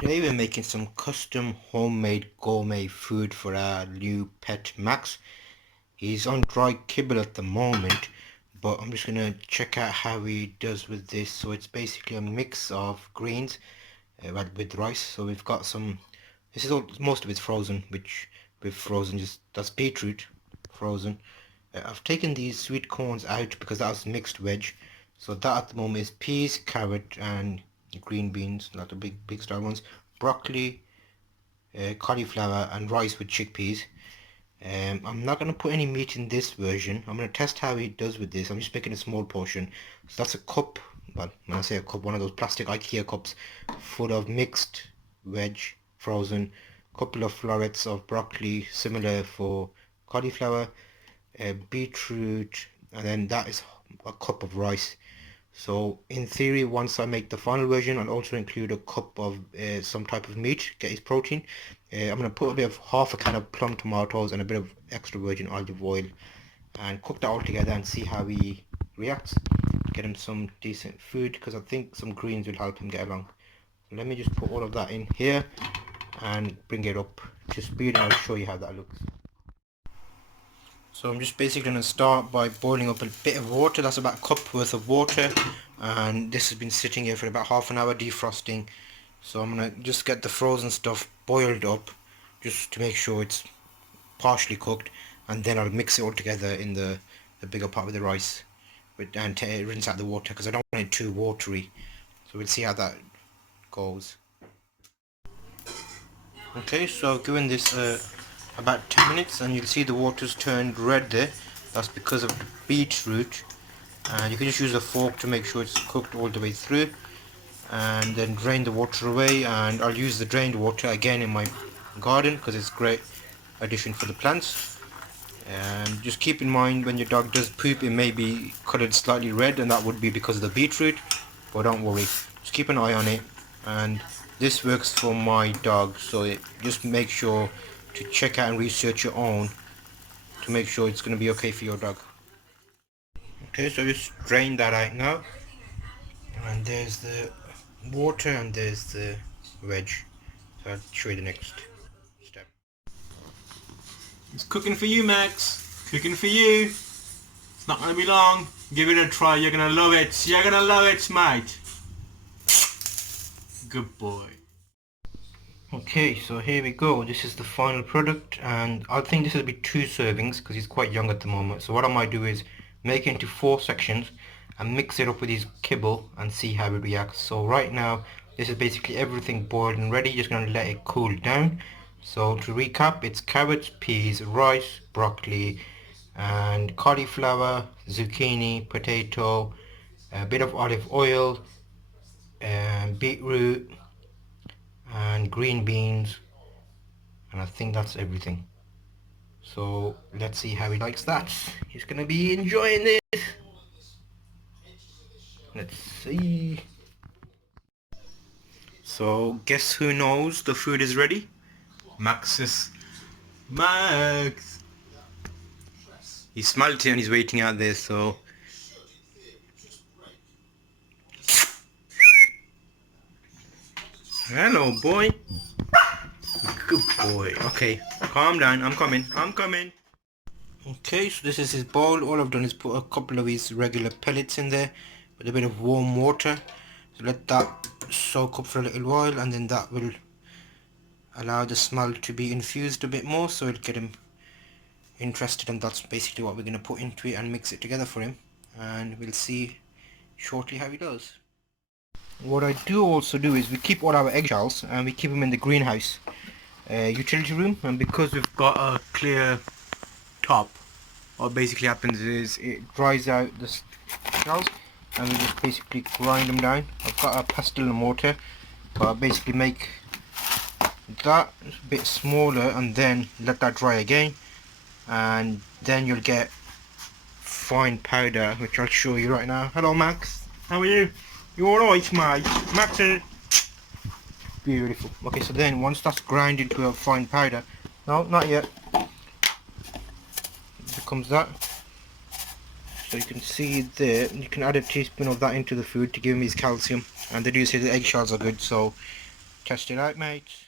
Today we're making some custom homemade gourmet food for our new pet Max. He's on dry kibble at the moment, but I'm just gonna check out how he does with this. So it's basically a mix of greens with rice. So we've got some. This is all. Most of it's frozen, which we've frozen. Just that's beetroot, frozen. I've taken these sweet corns out because that was mixed veg. So that at the moment is peas, carrot, and green beans, not the big star ones. Broccoli, cauliflower, and rice with chickpeas. I'm not going to put any meat in this version. I'm going to test how he does with this. I'm just making a small portion. So that's a cup, well, when I say a cup, one of those plastic IKEA cups full of mixed veg, frozen, couple of florets of broccoli, similar for cauliflower, beetroot, and then that is a cup of rice. So in theory, once I make the final version, I'll also include a cup of some type of meat, get his protein. I'm going to put a bit of half a can of plum tomatoes and a bit of extra virgin olive oil and cook that all together and see how he reacts. Get him some decent food because I think some greens will help him get along. Let me just put all of that in here and bring it up to speed and I'll show you how that looks. So I'm just basically going to start by boiling up a bit of water. That's about a cup worth of water, and this has been sitting here for about half an hour defrosting. So I'm going to just get the frozen stuff boiled up just to make sure it's partially cooked, and then I'll mix it all together in the bigger part with the rice and rinse out the water because I don't want it too watery. So we'll see how that goes. Okay, so I've given this about 10 minutes and you'll see the water's turned red there. That's because of the beetroot, and you can just use a fork to make sure it's cooked all the way through and then drain the water away. And I'll use the drained water again in my garden because it's a great addition for the plants. And just keep in mind when your dog does poop, it may be coloured slightly red, and that would be because of the beetroot, but don't worry, just keep an eye on it. And this works for my dog, so just make sure to check out and research your own to make sure it's going to be okay for your dog. Okay, so just drain that out now, and there's the water and there's the veg. So I'll show you the next step. It's cooking for you, Max. Cooking for you. It's not gonna be long. Give it a try. You're gonna love it. You're gonna love it, mate. Good boy. Okay, so here we go. This is the final product, and I think this will be 2 servings because he's quite young at the moment. So what I might do is make it into 4 sections and mix it up with his kibble and see how it reacts. So right now, this is basically everything boiled and ready. Just going to let it cool down. So to recap, it's carrots, peas, rice, broccoli, and cauliflower, zucchini, potato, a bit of olive oil, and beetroot, and green beans, and I think that's everything. So let's see how he likes that. He's gonna be enjoying this. Let's see. So guess who knows the food is ready? Max's. Max. He smelled it and he's waiting out there, so hello boy. Good boy. Okay, calm down, I'm coming. Okay, so this is his bowl. All I've done is put a couple of his regular pellets in there with a bit of warm water. So let that soak up for a little while, and then that will allow the smell to be infused a bit more, so it'll get him interested, and that's basically what we're going to put into it and mix it together for him, and we'll see shortly how he does. What I do also do is we keep all our eggshells and we keep them in the greenhouse utility room, and because we've got a clear top, what basically happens is it dries out the shells and we just basically grind them down. I've got a pestle and mortar, but I basically make that a bit smaller and then let that dry again, and then you'll get fine powder, which I'll show you right now. Hello Max, how are you? You alright mate? Max, beautiful. Okay, so then once that's ground into a fine powder, no, not yet, it becomes that. So you can see there, you can add a teaspoon of that into the food to give him his calcium, and they do say the eggshells are good, so Test it out, mates.